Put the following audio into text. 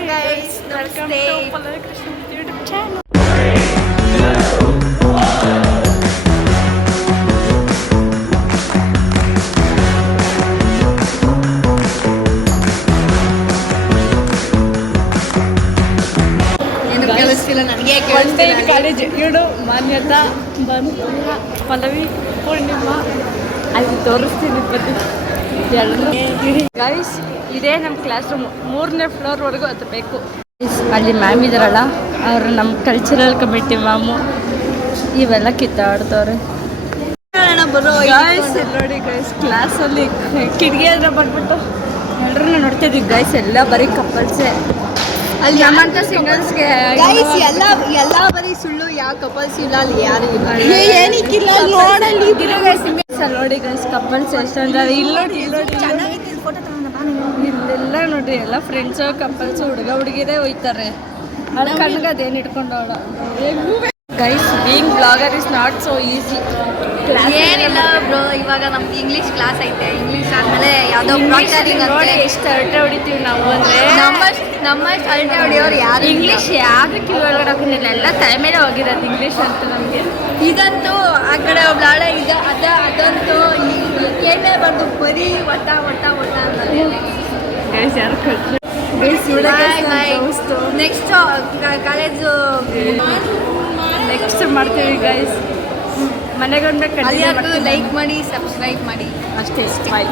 guys, welcome to Pallvi Krishnamurthy YouTube channel. College ಇವಳು ಮಾನ್ಯತಾ ಬಂಧುಲ್ಲ ಪಲ್ಲವಿ ಪೂರ್ಣಿಮಾ ಅಲ್ಲಿ ತೋರಿಸ್ತೀನಿ ಬನ್ನಿ ಎಲ್ಲರೂ ಗೈಸ್. ಇದೇ ನಮ್ಮ ಕ್ಲಾಸ್ ರೂಮ್ 3ನೇ ಫ್ಲೋರ್ವರೆಗೂ ಹತ್ತಬೇಕು. ಅಲ್ಲಿ ಮ್ಯಾಮ್ ಇದಾರಲ್ಲ ಅವರು ನಮ್ಮ ಕಲ್ಚರಲ್ ಕಮಿಟಿ ಮ್ಯಾಮು. ಇವೆಲ್ಲ ಕಿತ್ತಾಡ್ತವ್ರೆ ಗಾಯ್ಸ್. ನೋಡಿ ಗೈಸ್, ಕ್ಲಾಸಲ್ಲಿ ಕಿಟಕಿ ಹತ್ರ ಬಂದ್ಬಿಟ್ಟು ಎಲ್ಲರೂ ನೋಡ್ತಿದ್ವಿ ಗೈಸ್. ಎಲ್ಲ ಬರೀ ಕಪಲ್ಸೇ. ಅಲ್ಲಿ ನಮ್ಮಂತ ಸಿಂಗಲ್ಸ್ಗೆ ಎಲ್ಲ ಬರೀ ಸುಳ್ಳು. ಯಾವ ಕಪಲ್ಸ್ ಇಲ್ಲ ಅಲ್ಲಿ, ಯಾರು ಇಲ್ಲ. ಏನಿಕ್ಕಿಲ್ಲ ನೋಡಲ್ಲಿ ಸಿಂಗಲ್ಸ್ ನೋಡಿ ಗೈಸ್. ಕಪಲ್ಸ್ ಎಷ್ಟಂದ್ರೆ ಇಲ್ಲಿ ನೋಡಿ ಇಲ್ಲೆಲ್ಲ ನೋಡ್ರಿ, ಎಲ್ಲ ಫ್ರೆಂಡ್ಸು ಕಪಲ್ಸು ಹುಡುಗ ಹುಡುಗಿರೇ ಹೋಯ್ತಾರೆ. ಅದು ಕಣ್ಗೆ ಅದೇನು ಇಟ್ಕೊಂಡು guys. Being blogger is not so easy. ಏನಿಲ್ಲ ಬ್ರೋ, ಇವಾಗ ನಮ್ದು ಇಂಗ್ಲೀಷ್ ಕ್ಲಾಸ್ ಐತೆ. ಇಂಗ್ಲೀಷ್ ಆದ್ಮೇಲೆ ಯಾವುದೋ ನೋಡಿ ಎಷ್ಟು ಅರಟೆ ಹೊಡಿತೀವಿ ನಾವು ಅಂದರೆ. ನಮ್ಮ ಅರಟೆ ಹೊಡಿಯೋರು ಯಾರು ಇಂಗ್ಲೀಷ್ ಯಾರು ಕಿವಿ ಒಳಗಡೆ ಹಾಕಿಲ್ಲ, ಎಲ್ಲ ತಲೆ ಮೇಲೆ ಹೋಗಿರೋದು ಇಂಗ್ಲೀಷ್ ಅಂತ ನಮಗೆ. ಇದಂತೂ ಆ ಕಡೆ ಒಬ್ಳಾಳೆ ಅದಂತೂ ಕೇಳೇ ಬಂದು ಬರೀ ಒಟ್ಟ ಗೈಸ್ ಯಾರು ಕಳ್ಸಿ ನೆಕ್ಸ್ಟ್ ಕಾಲೇಜು ನೆಕ್ಸ್ಟ್ ಮಾಡ್ತೀವಿ ಗೈಸ್. ಮನೆಗೊಂಡ್ಬೇಕು. ಲೈಕ್ ಮಾಡಿ, ಸಬ್ಸ್ಕ್ರೈಬ್ ಮಾಡಿ ಅಷ್ಟೇ. ಬಾಯ್.